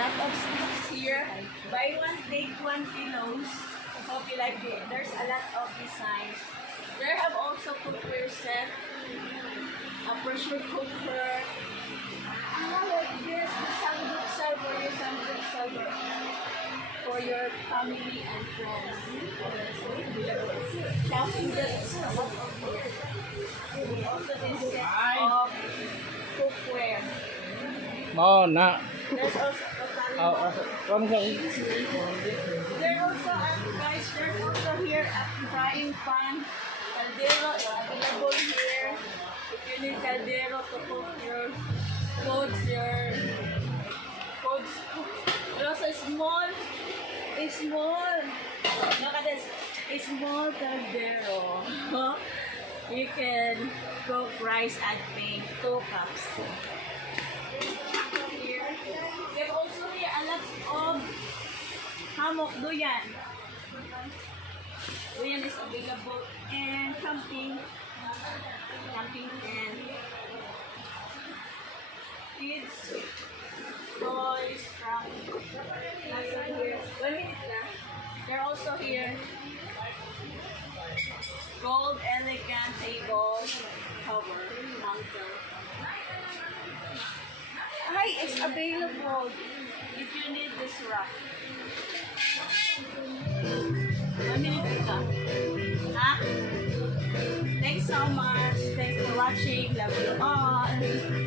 lot of stuff here. Buy one, take one pillows. Hope you like it. There's a lot of designs. There have also cookware set, a pressure cooker. Like this, samgyeopsal for your samgyeopsal for your family and friends. Shopping that's a lot of here. Also this set of cookware. Oh, na. There's also Kung sa There also, guys, there's also here a frying pan. Caldero is available here. If you need caldero to cook your foods, There's also a small, look at this, a small caldero. You can cook rice and make 2 cups. We have also here a lot of hammock duyan. Duyan is available and camping and kids toys from nasa here. 1 minute lang. They're also here. Gold elegant table cover mountain. Hi, it's available if you need this rack. 1 minute lang. Ha? Thanks so much. Thanks for watching. Love you all.